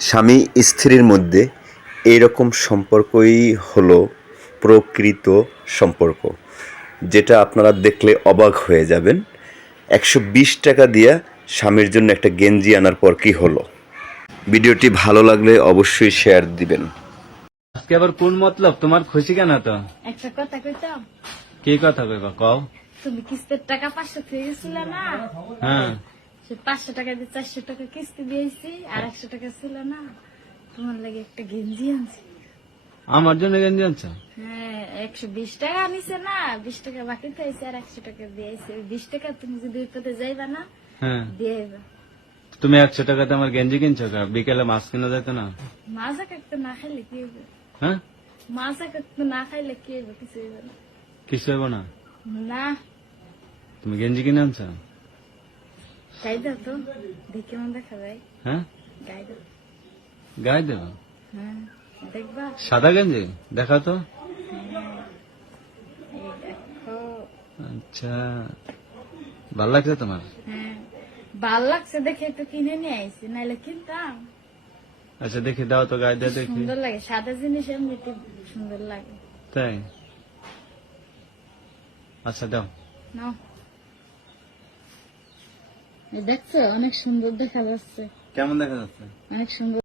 স্বামী স্ত্রীর মধ্যে এইরকম সম্পর্কই হলো প্রকৃত সম্পর্ক, যেটা আপনারা দেখলে অবাক হয়ে যাবেন। 120 টাকা দিয়া স্বামীর জন্য একটা গেঞ্জি আনার পর কি হলো। ভিডিওটি ভালো লাগলে অবশ্যই শেয়ার দিবেন। আজকে আবার কোন মতলব তোমার, খুশি কেন তো? একটা কথা কইতাম, কি কথা কইবা কও? তুমি কিস্তির টাকা 500 থেকে গেছিল না, হ্যাঁ, সে 500 টাকা দিয়ে 400 টাকা কিস্তি দিয়েছি, আর 100 টাকা ছিল না, তোমার লাগে একটা গেঞ্জি আনছি। আমার জন্য গেঞ্জি আনছো? হ্যাঁ, 120 টাকা আনিছে না, 20 টাকা বাকি থাইছে আর 100 টাকা দিয়েছি। 20 টাকা তুমি যদি বিপদে যাইবা না, হ্যাঁ, দিয়ে আইবা। তুমি 100 টাকাতে আমার গেঞ্জি কিনছো কা? বিকেলে মাছ কিনা যেত না? মাজা কাটতে না খাইলে কি হইবে? হ্যাঁ, মাজা কাটতে না খাইলে কি হইবে? কিছু হইবে না। কিছু হইব না। না, তুমি গেঞ্জি কিনে আনছো? গাই দাও তো, দেখে মন দেখা যায়। হ্যাঁ, গাই দাও। গায়ে দেব? হ্যাঁ, দেখবা। সাদা গেঞ্জি দেখাও তো। এই দেখো। আচ্ছা, ভাল লাগছে তোমার? হ্যাঁ, ভাল লাগছে দেখে তো কিনে নিয়ে আইছি, নাইলে কিনতাম। আচ্ছা দেখি, দাও তো, গায়ে দিয়ে দেখি। সুন্দর লাগে, সাদা জিনিস এমনিতে সুন্দর লাগে। তাই? আচ্ছা দাও। নাও, এই দেখছো অনেক সুন্দর দেখা যাচ্ছে, কেমন দেখা যাচ্ছে? অনেক সুন্দর।